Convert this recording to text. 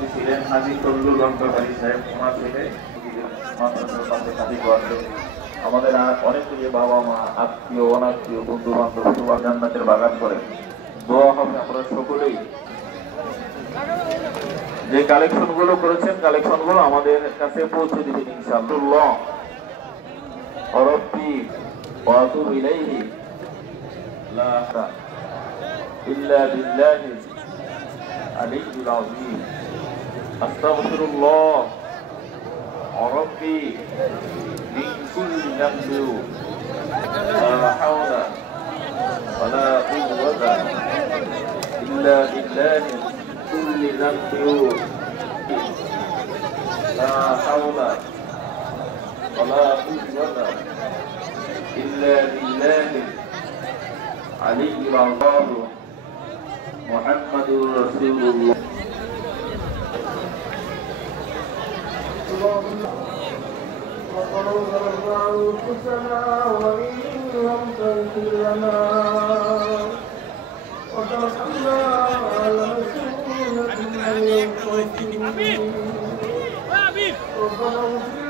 ছিলেন হাজী ফজলুল গ্রন্থকারী সাহেব, ওনার থেকে মাদ্রাসার পাশে খাদি করতে আমাদের অনেকগুলি বাবা মা আত্মীয় অনাত্মীয় বন্ধু বান্ধব সবার জান্নাতের বাগান করে দোয়া হবে আমরা সকলেই যে কালেকশন গুলো করেছেন কালেকশন গুলো আমাদের কাছে পৌঁছে দিবেন ইনশাআল্লাহ। রব্বি ওয়া আতুবু ইলাইহি লা ইল্লা বিল্লাহি আলিয়্যিল আযীম। আস্তাগফিরুল্লাহ রব্বি মিন কুল্লি যামবি লা হাওলা ওয়ালা কুওয়াতা ইল্লা বিল্লাহি كل ذنب لا حول ولا قوة إلا بالله العلي العظيم محمد رسول الله. اللهم ظلمنا أنفسنا وإن لم تغفر لنا وترحمنا لنكونن من الخاسرين. ربنا